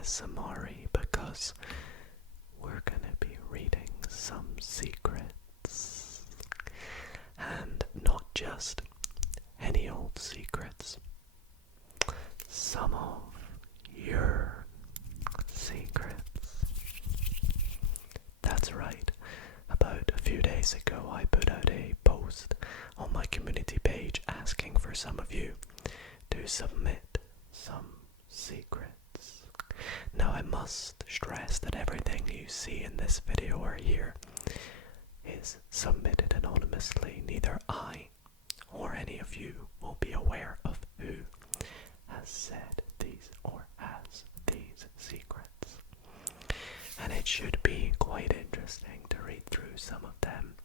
ASMR because we're gonna be reading some secrets. And not just any old secrets. Some of your secrets. That's right. About a few days ago I put out a post on my community page asking for some of you to submit some secrets. Now I must stress that everything you see in this video or here is submitted anonymously. Neither I or any of you will be aware of who has said these or has these secrets. And it should be quite interesting to read through some of them.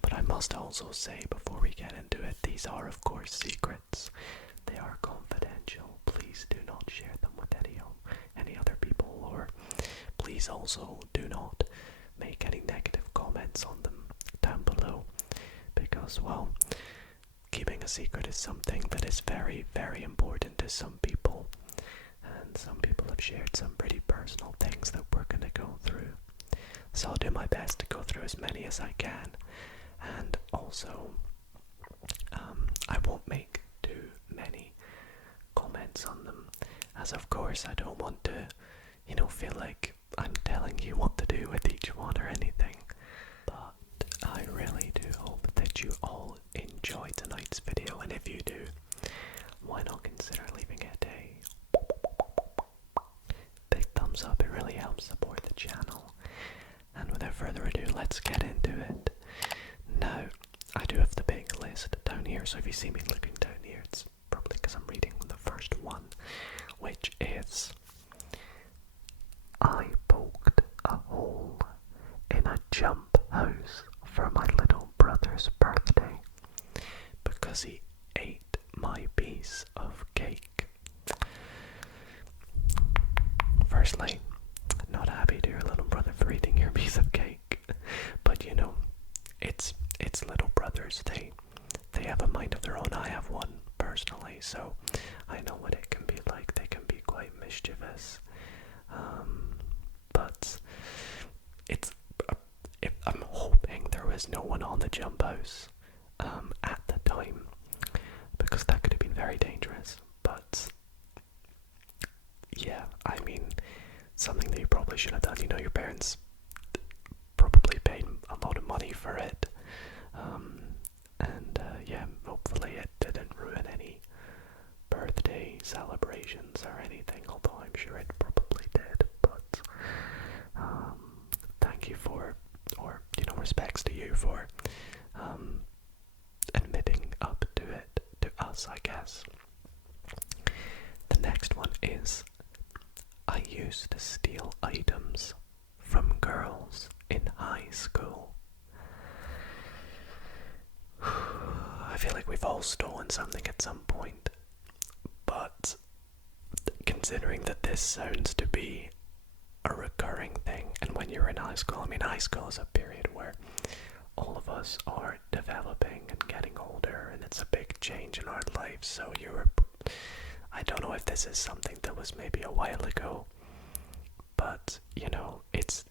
But I must also say before we get into it, these are of course secrets. They are confidential. Please do not share them with any other people, or please also do not make any negative comments on them down below, because, well, keeping a secret is something that is very, very important to some people, and some people have shared some pretty personal things that we're going to go through. So I'll do my best to go through as many as I can, and also I won't make too many comments on them, as of course I don't want to, feel like I'm telling you what to do with each one or anything. But I really do hope that you all enjoy tonight's video, and if you do, why not consider leaving it a big thumbs up. It really helps support the channel. And without further ado, let's get into it. Now, I do have the big list down here, so if you see me looking down here, it's probably because I'm reading the first one, which is: I poked a hole in a jump house for my little brother's birthday because he ate my piece of cake. Firstly, not happy to your little brother for eating your piece of cake, but it's little brothers. They have a mind of their own. I have one personally, so I know what it can be like. They can be quite mischievous, but I'm hoping there was no one on the jump house at the time, because that could have been very dangerous. But yeah, I mean, something that you probably should have done. Your parents probably paid a lot of money for it, and yeah, hopefully it didn't ruin any birthday celebrations or anything, although I'm sure it probably did. But thank you for, or respects to you for admitting up to it, to us, I guess. The next one is: I used to steal items from girls in high school. I feel like we've all stolen something at some point, but considering that this sounds to be a recurring thing, and when you're in high school, high school is a period where all of us are developing and getting older, and it's a big change in our lives. So I don't know if this is something that was maybe a while ago, but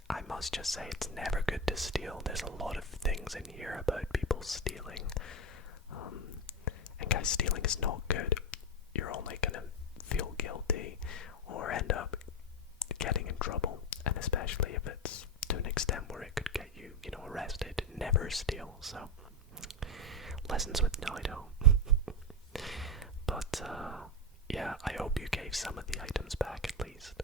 I must just say, it's never good to steal. There's a lot of things in here about people stealing, and guys, stealing is not good. You're only gonna feel guilty or end up getting in trouble, and especially if it's to an extent where it could get you, arrested. Never steal. So, lessons with Dido. But yeah, I hope you gave some of the items back at least.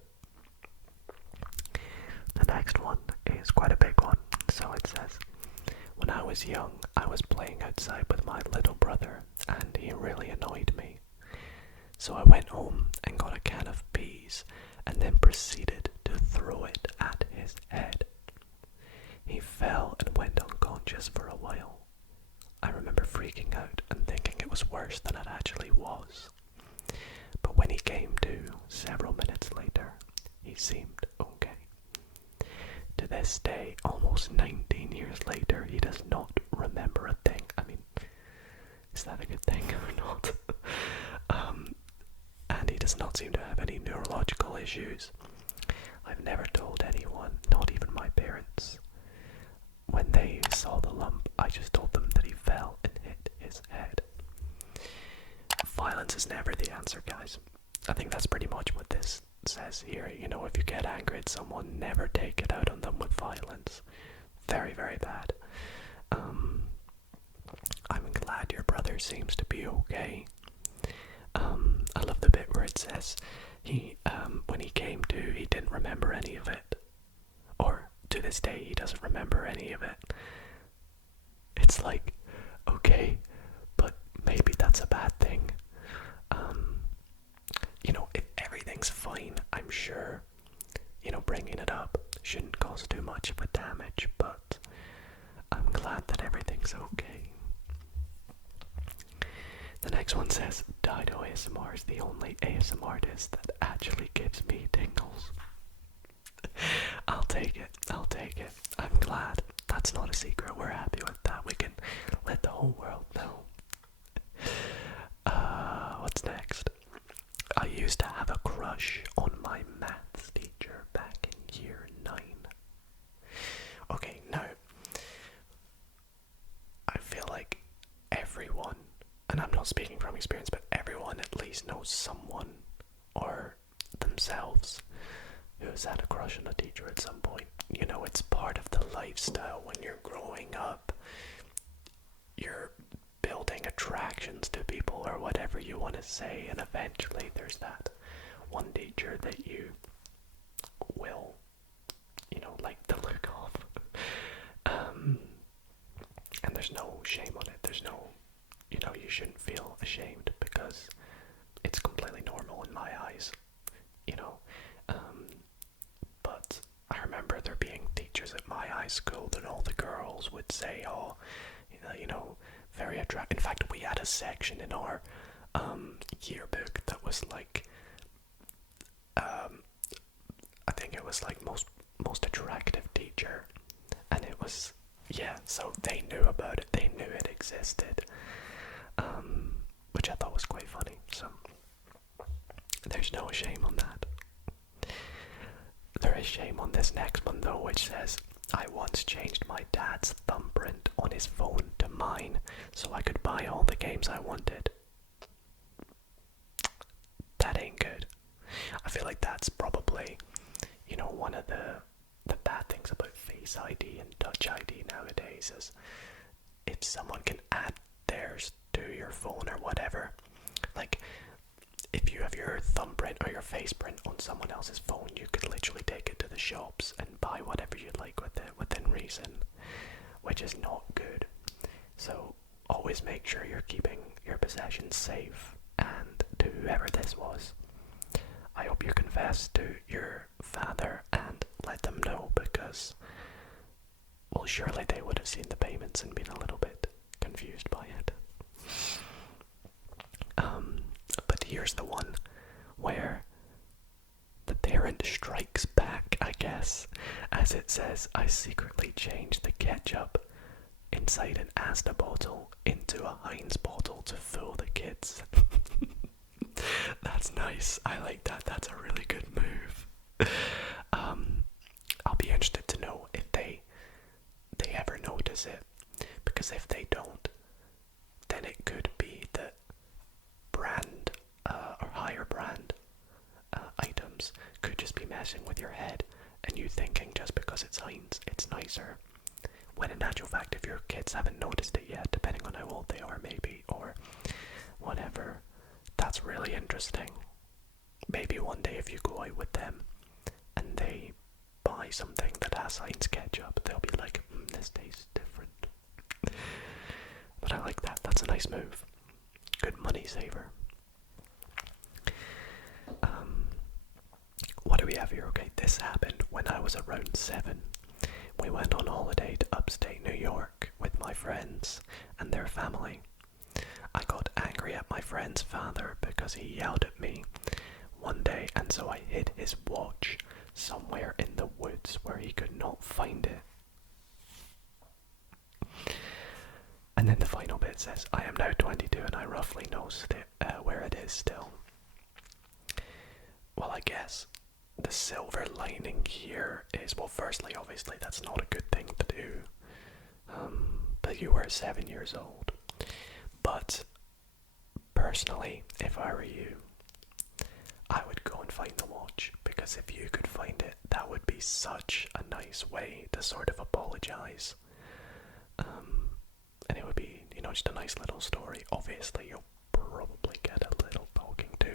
The next one is quite a big one. So it says: when I was young, I was playing outside with my little brother, and he really annoyed me. So I went home and got a can of peas, and then proceeded to throw it at his head. He fell and went unconscious for a while. I remember freaking out and thinking it was worse than it actually was. But when he came to several minutes later, he seemed okay. To this day, almost 19 years later, he does not remember a thing. Is that a good thing or not? And he does not seem to have any neurological issues. I've never told anyone, not even my parents. When they saw the lump, I just told them that he fell and hit his head. Violence is never the answer, guys. I think that's pretty much what this says here. You know, if you get angry at someone, never take it out on them with violence. Very, very bad. I'm glad your brother seems to be okay. I love the bit where it says he, when he came to, he didn't remember any of it. Or, to this day, he doesn't remember any of it. It's like, okay, but maybe that's a bad thing. You know, if everything's fine, I'm sure, you know, bringing it up shouldn't cause too much of a damage, but I'm glad that everything's okay. The next one says, Dido ASMR is the only ASMR artist that actually gives me tingles. I'll take it, I'm glad. That's not a secret, we're happy with that. We can let the whole world know. What's next? I used to have a crush on my maths teacher back in year 9. Okay, now, I feel like everyone, and I'm not speaking from experience, but everyone at least knows someone or themselves who has had a crush on a teacher at some point. You know, it's part of the lifestyle when you're growing up. You're building attractions to people or whatever you want to say, and eventually there's that one teacher that you will, you know, like the look of. And there's no shame on it. There's no, you know, you shouldn't feel ashamed because it's completely normal in my eyes, you know. But I remember there being teachers at my high school that all the girls would say, oh, you know, very attractive. In fact, we had a section in our yearbook that was like, I think it was like most attractive teacher, and it was, yeah, so they knew about it, they knew it existed, which I thought was quite funny. So there's no shame on that. There is shame on this next one though, which says, I once changed my dad's thumbprint on his phone to mine so I could buy all the games I wanted. That ain't good. I feel like that's probably, you know, one of the bad things about Face ID and Touch ID nowadays is if someone can add theirs to your phone or whatever, like if you have your thumbprint or your face print on someone else's phone, you could literally take it to the shops and buy whatever you'd like with it within reason, which is not good. So always make sure you're keeping your possessions safe. And to whoever this was, I hope you confess to your father and let them know, because, well, surely they would have seen the payments and been a little bit confused by it. But here's the one where the parent strikes back, I guess, as it says, I secretly changed the ketchup inside an Asda bottle into a Heinz bottle to fool the kids. That's nice. I like that. That's a really good move. I'll be interested to know if they ever notice it, because if they don't, then it could be that brand or higher brand items could just be messing with your head and you thinking just because it's Heinz it's nicer, when in actual fact if your kids haven't noticed it yet, depending on how old they are maybe or whatever. That's really interesting. Maybe one day if you go out with them and they buy something that has Heinz ketchup, they'll be like, this tastes different. But I like that. That's a nice move. Good money saver. What do we have here? Okay, this happened when I was around 7. We went on holiday to upstate New York with my friends and their family. I got angry at my friend's father because he yelled at me one day, and so I hid his watch somewhere in the woods where he could not find it. And then the final bit says, I am now 22 and I roughly know where it is still. Well, I guess the silver lining here is, well, firstly, obviously, that's not a good thing to do. But you were 7 years old. But personally, if I were you, I would go and find the watch, because if you could find it, that would be such a nice way to sort of apologize. And it would be, just a nice little story. Obviously, you'll probably get a little talking to,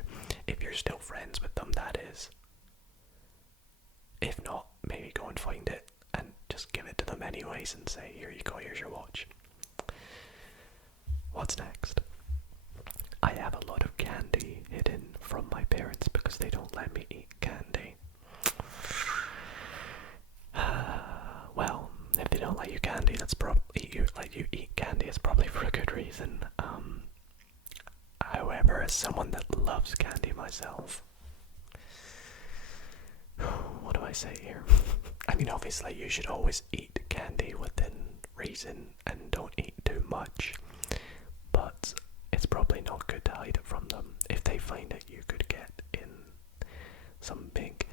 if you're still friends with them, that is. If not, maybe go and find it and just give it to them anyways and say, here you go, here's your watch. What's next? I have a lot of candy hidden from my parents because they don't let me eat candy. Well, if they don't let you candy, you eat candy, it's probably for a good reason. However, as someone that loves candy myself, what do I say here? I mean, obviously you should always eat candy within reason and don't eat too much, but it's probably not good to hide it from them. If they find it, you could get in some big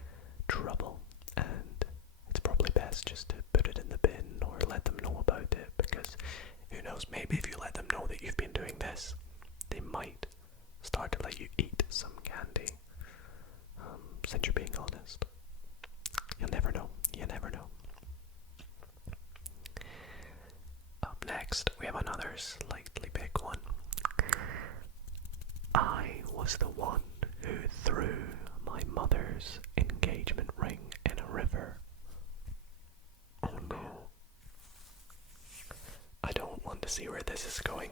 trouble, and it's probably best just to put it in the bin or let them know about it, because who knows, maybe if you let them know that you've been doing this, they might start to let you eat some candy. Since you're being honest, you'll never know. You never know. Up next, we have another slightly big one. I was the one who threw my mother's engagement ring in a river. Oh no. I don't want to see where this is going.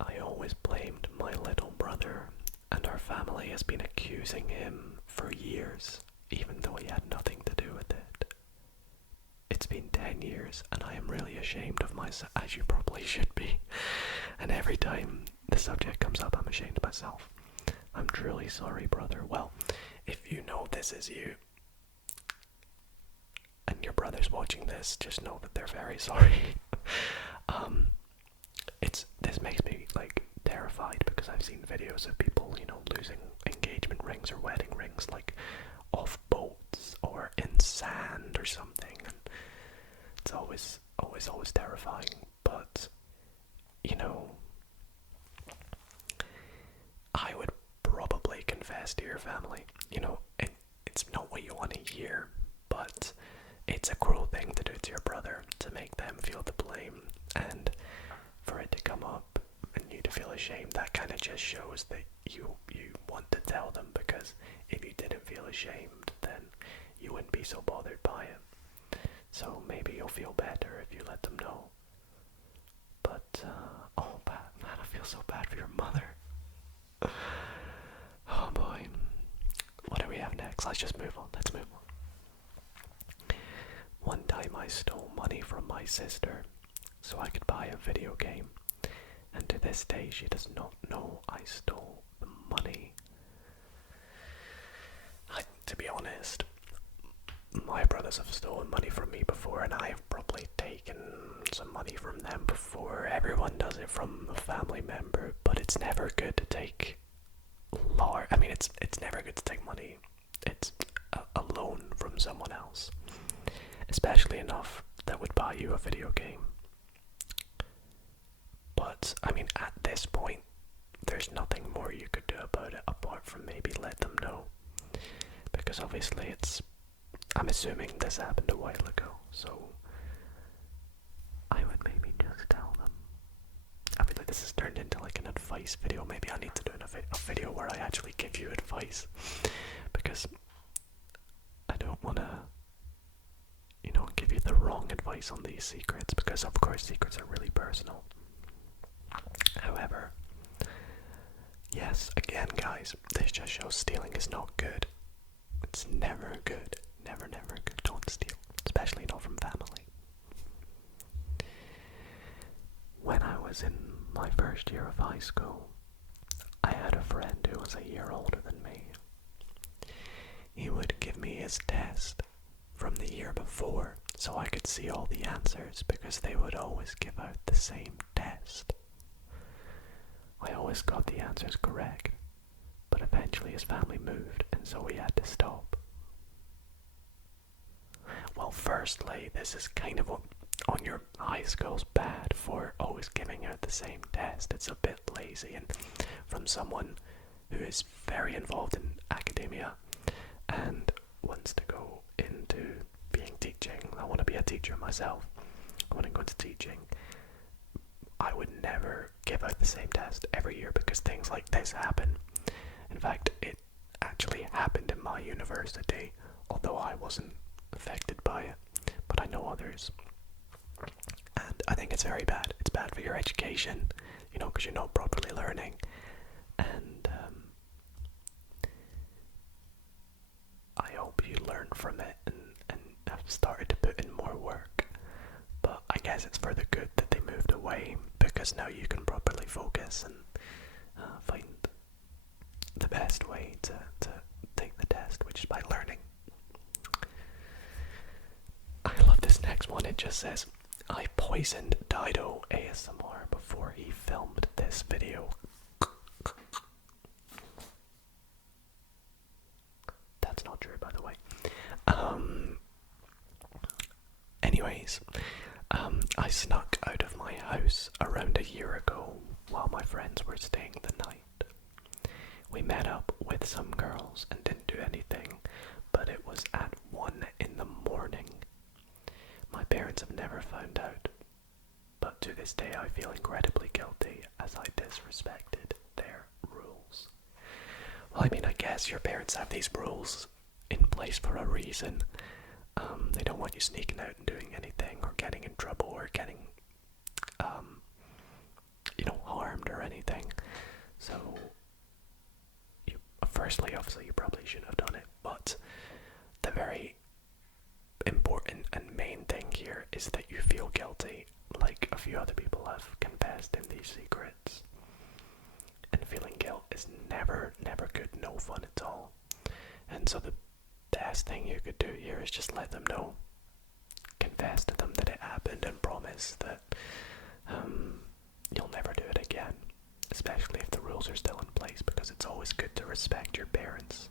I always blamed my little brother, and our family has been accusing him for years, even though he had nothing to do with it. It's been 10 years, and I am really ashamed of myself, as you probably should be. And every time the subject comes up, I'm ashamed of myself. I'm truly sorry, brother. Well, if you know this is you, and your brother's watching this, just know that they're very sorry. This makes me terrified, because I've seen videos of people, losing engagement rings or wedding rings off boats or in sand or something. And it's always terrifying. But I would probably confess to your family. It's not what you want to hear, but it's a cruel thing to do to your brother, to make them feel the blame, and for it to come up and you to feel ashamed. That kind of just shows that you want to tell them, because if you didn't feel ashamed, then you wouldn't be so bothered by it. So maybe you'll feel better if you let them know. But oh man, I feel so bad for your mother. Oh boy. What do we have next? Let's just move on. Let's move on. One time I stole money from my sister so I could buy a video game, and to this day she does not know I stole the money. To be honest, my brothers have stolen money from me before, and I have probably taken some money from them before. Everyone does it from a family member, but it's never good to take it's never good to take money. It's a loan from someone else, especially enough that would buy you a video game. But at this point, there's nothing more you could do about it apart from maybe let them know, because obviously I'm assuming this happened a while ago, so I would maybe just tell them. I feel like this has turned into an advice video. Maybe I need to do a video where I actually give you advice, because I don't want to give you the wrong advice on these secrets, because of course secrets are really personal. However, yes, again guys, this just shows stealing is not good. It's never good. Never good. Don't steal, especially not from family. When I was in my first year of high school, I had a friend who was a year older than me. He would give me his test from the year before so I could see all the answers, because they would always give out the same test. I always got the answers correct, but eventually his family moved and so we had to stop. Well, firstly, this is kind of on your high school's bad for always giving out the same test. It's a bit lazy, and from someone who is very involved in academia and wants to go into being teaching. I want to be a teacher myself. I want to go into teaching. I would never give out the same test every year because things like this happen. In fact, it actually happened in my university, although I wasn't affected by it, but I know others. And I think it's very bad. It's bad for your education, you know, because you're not properly learning. And I hope you learn from it and have started to put in more work. But I guess it's for the good that they moved away, because now you can properly focus and find the best way to take the test, which is by learning. I love this next one. It just says, I poisoned Dido ASMR before he filmed this video. That's not true, by the way. Anyways, I snuck out of my house around a year ago while my friends were staying the night. We met up with some girls and didn't do anything, but it was at 1 in the morning. My parents have never found out, but to this day I feel incredibly guilty as I disrespected their rules. Well, I mean, I guess your parents have these rules in place for a reason. They don't want you sneaking out and doing anything or getting in trouble or getting, harmed or anything. So, firstly, obviously, you probably shouldn't have done it, but the very important and main thing here is that you feel guilty, like a few other people have confessed in these secrets. And feeling guilt is never good, no fun at all. And so the best thing you could do here is just let them know. Confess to them that it happened and promise that you'll never do it again. Especially if the rules are still in place, because it's always good to respect your parents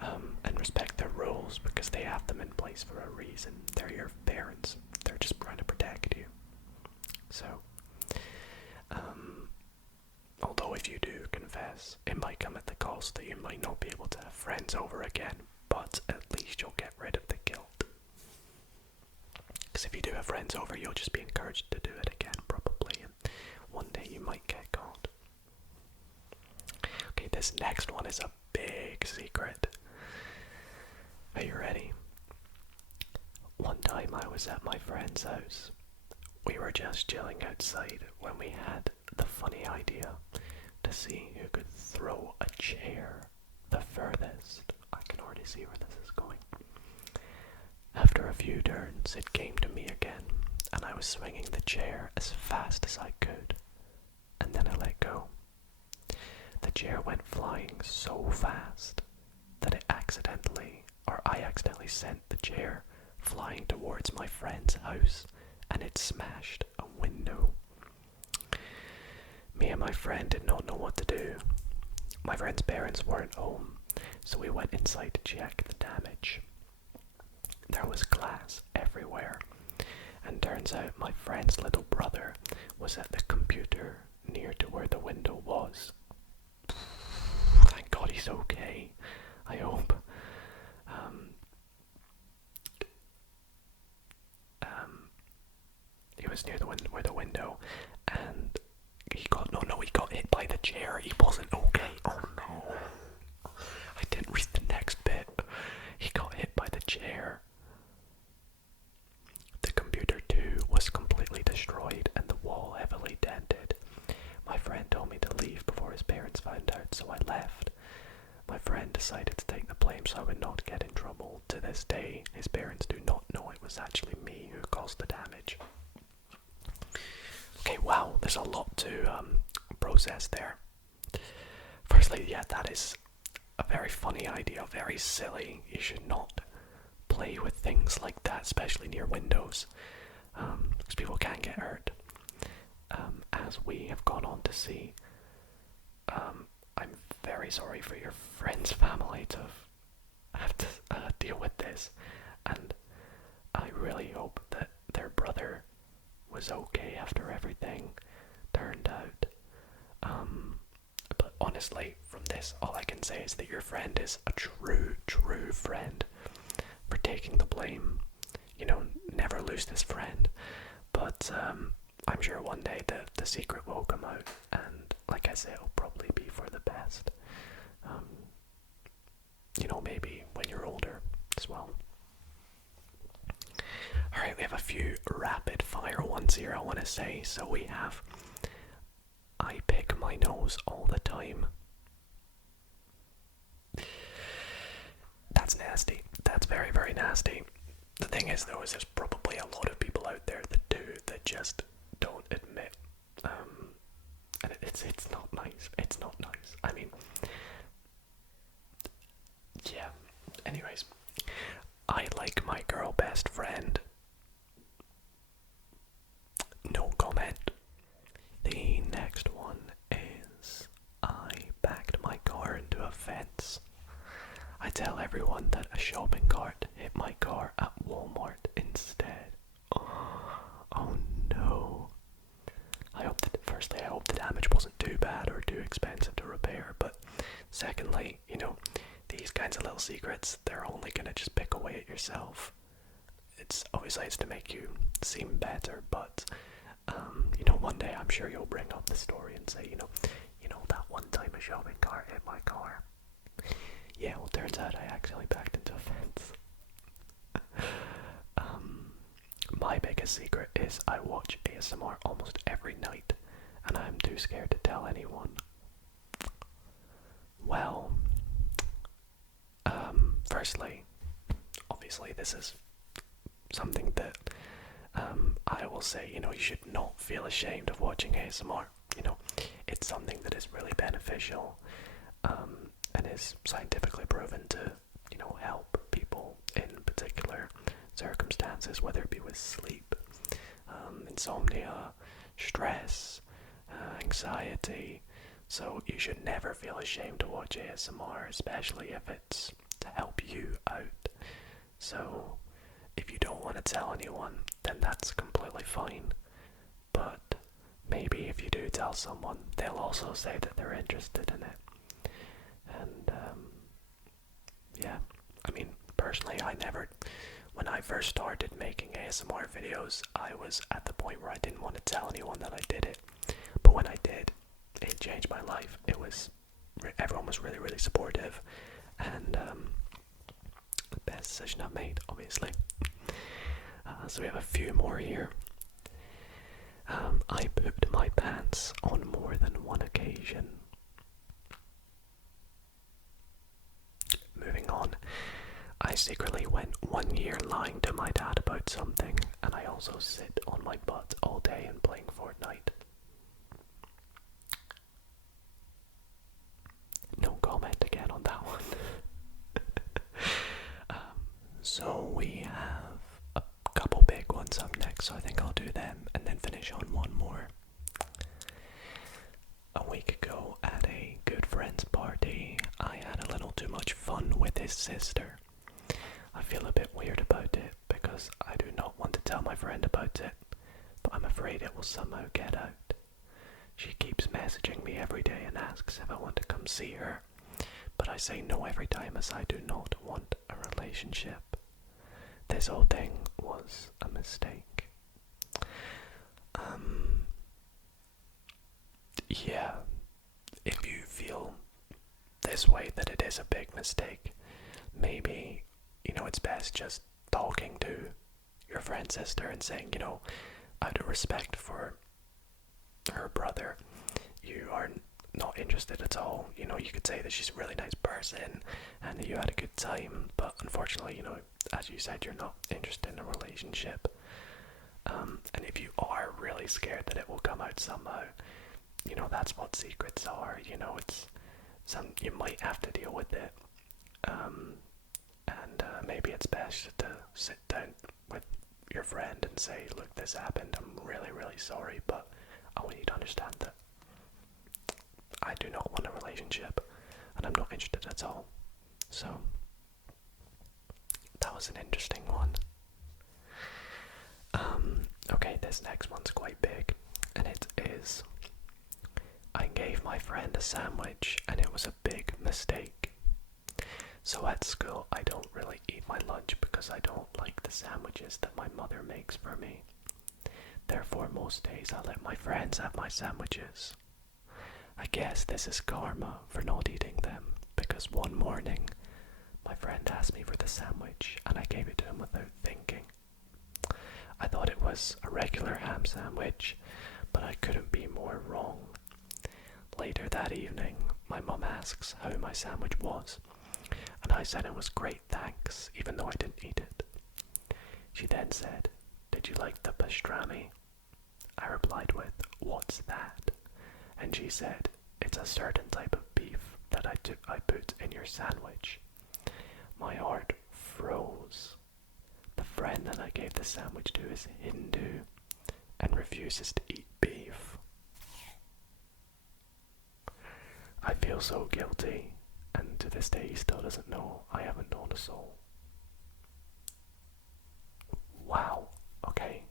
and respect their rules, because they have them in place for a reason. They're your parents. They're just trying to protect you. So, although if you do confess, it might come at the cost that you might not be able to have friends over again, but at least you'll get rid of the guilt. Because if you do have friends over, you'll just be encouraged to do it again, probably, and one day you might get caught. Okay, this next one is a big secret. Are you ready? One time I was at my friend's house. We were just chilling outside when we had the funny idea to see who could throw a chair the furthest. I can already see where this is going. After a few turns, it came to me again, and I was swinging the chair as fast as I could, and then I let go. The chair went flying so fast that I accidentally sent the chair flying towards my friend's house, and it smashed a window. Me and my friend did not know what to do. My friend's parents weren't home, so we went inside to check the damage. There was glass everywhere, and turns out my friend's little brother was at the computer near to where the window was. Thank God he's okay, I hope. He was near where the window, and he got hit by the chair. He wasn't okay. Oh no. I didn't read the next bit. He got hit by the chair. The computer too was completely destroyed and the wall heavily dented. My friend told me to leave before his parents found out, so I left. My friend decided to take the blame so I would not get in trouble. To this day, his parents do not know it was actually me who caused the damage. Okay, wow, there's a lot to process there. Firstly, yeah, that is a very funny idea, very silly. You should not play with things like that, especially near windows, because people can get hurt. As we have gone on to see, I'm very sorry for your friend's family to have this, and I really hope that their brother was okay after everything turned out. But honestly, from this, all I can say is that your friend is a true friend for taking the blame. You know, never lose this friend. But I'm sure one day the secret will come out, and like I say, it'll probably be for the best. You know, maybe when you're older as well. Alright, we have a few rapid fire ones here I want to say. So we have, I pick my nose all the time. That's nasty. That's very, very nasty. The thing is, though, is there's probably a lot of people out there that do, that just don't admit. And it's not nice. It's not nice. I mean, yeah. Anyways, I like my girl best friend. No comment. The next one is, I backed my car into a fence. I tell everyone that a shopping cart hit my car at Walmart instead. Oh no. Firstly, I hope the damage wasn't too bad or too expensive to repair, but secondly, you know, these kinds of little secrets, they're only gonna just pick away at yourself. It's obviously it's to make you seem better, but you know, one day I'm sure you'll bring up the story and say, you know that one time a shopping cart hit my car. Yeah, well, turns out I accidentally backed into a fence. My biggest secret is I watch ASMR almost every night, and I'm too scared to tell anyone. Well, firstly, obviously this is something that I will say, you know, you should not feel ashamed of watching ASMR. You know, it's something that is really beneficial, and is scientifically proven to, you know, help people in particular circumstances, whether it be with sleep, insomnia, stress, anxiety. So you should never feel ashamed to watch ASMR, especially if it's to help you out. So if you don't want to tell anyone, then that's completely fine. But maybe if you do tell someone, they'll also say that they're interested in it. And yeah, I mean, personally, when I first started making ASMR videos, I was at the point where I didn't want to tell anyone that I did it. But when I did, it changed my life. Everyone was really, really supportive, and the best decision I've made, obviously. So we have a few more here. I pooped my pants on more than one occasion. Moving on. I secretly went 1 year lying to my dad about something, and I also sit on my butt all day and playing Fortnite. No comment again on that one. So we have a couple big ones up next, so I think I'll do them and then finish on one more. A week ago at a good friend's party, I had a little too much fun with his sister. I feel a bit weird about it because I do not want to tell my friend about it, but I'm afraid it will somehow get out. She keeps messaging me every day and asks if I want to come see her, but I say no every time as I do not want a relationship. This whole thing was a mistake. Yeah, if you feel this way that it is a big mistake, maybe, you know, it's best just talking to your friend's sister and saying, you know, out of respect for her brother, you are not interested at all. You know, you could say that she's a really nice person and that you had a good time, but unfortunately, you know, as you said, you're not interested in a relationship. And if you are really scared that it will come out somehow, you know, that's what secrets are. You know, you might have to deal with it. And maybe it's best to sit down with your friend and say, look, this happened, I'm really, really sorry, but I want you to understand that I do not want a relationship, and I'm not interested at all. So, that was an interesting one. Okay, this next one's quite big, and it is: I gave my friend a sandwich and it was a big mistake. So at school I don't really eat my lunch because I don't like the sandwiches that my mother makes for me. Therefore most days I let my friends have my sandwiches. I guess this is karma for not eating them, because one morning my friend asked me for the sandwich and I gave it to him without thinking. I thought it was a regular ham sandwich, but I couldn't be more wrong. Later that evening, my mum asks how my sandwich was, and I said it was great, thanks, even though I didn't eat it. She then said, "Did you like the pastrami?" I replied with, "What's that?" And she said, "It's a certain type of beef that I put in your sandwich." My heart froze. The friend that I gave the sandwich to is Hindu and refuses to eat beef. I feel so guilty, and to this day he still doesn't know I haven't known a soul. Wow, okay.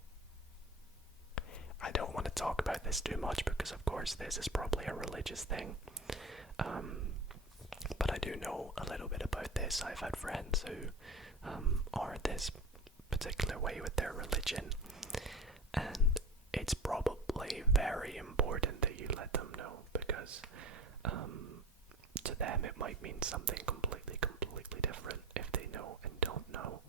I don't want to talk about this too much because of course this is probably a religious thing. But I do know a little bit about this. I've had friends who are this particular way with their religion, and it's probably very important that you let them know, because to them it might mean something completely different if they know and don't know.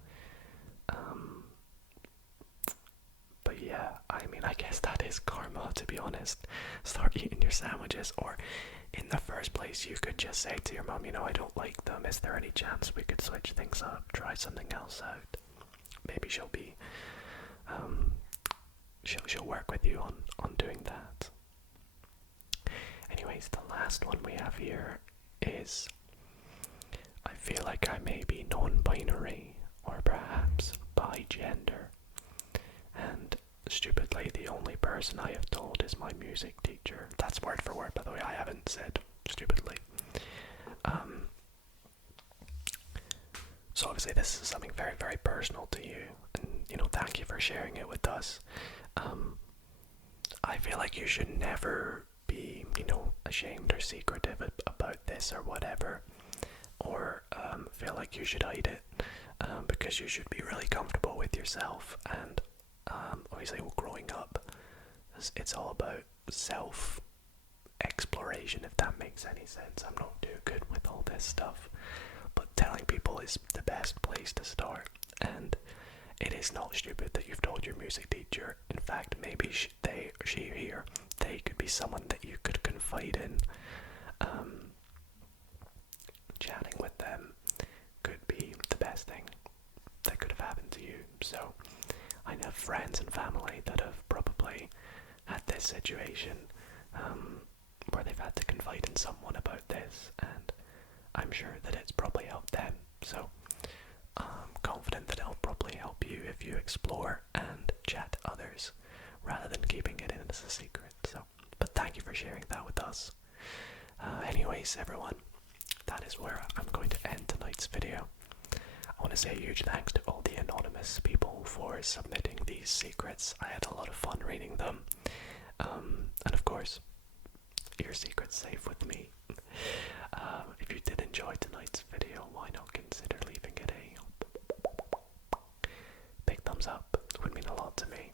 But yeah, I mean, I guess that is karma, to be honest. Start eating your sandwiches, or in the first place you could just say to your mom, you know, I don't like them, is there any chance we could switch things up, try something else out? Maybe she'll be she'll work with you on doing that. Anyways, the last one we have here is: I feel like I may be non-binary or perhaps bi-gender, and stupidly the only person I have told is my music teacher. That's word for word, by the way. I haven't said stupidly. So obviously this is something very, very personal to you, and you know, thank you for sharing it with us. I feel like you should never be, you know, ashamed or secretive about this or whatever, or feel like you should hide it, because you should be really comfortable with yourself. And obviously, growing up, it's all about self exploration, if that makes any sense. I'm not too good with all this stuff, but telling people is the best place to start. And it is not stupid that you've told your music teacher. In fact, maybe she here, they could be someone that you could confide in. Chatting with them could be the best thing that could have happened to you. So I have friends and family that have probably had this situation, where they've had to confide in someone about this, and I'm sure that it's probably helped them. So I'm confident that it'll probably help you if you explore and chat to others rather than keeping it in as a secret. So, but thank you for sharing that with us. Anyways, everyone, that is where I'm going to end tonight's video. I want to say a huge thanks to all the anonymous people for submitting these secrets. I had a lot of fun reading them. And of course, your secret's safe with me. If you did enjoy tonight's video, why not consider leaving it a big thumbs up? It would mean a lot to me.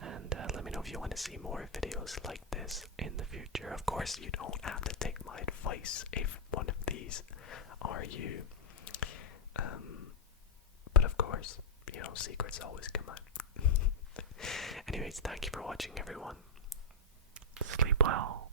And let me know if you want to see more videos like this in the future. Of course, you don't have to take my advice if one of these are you. But of course, you know, secrets always come out. Anyways, thank you for watching, everyone. Sleep well.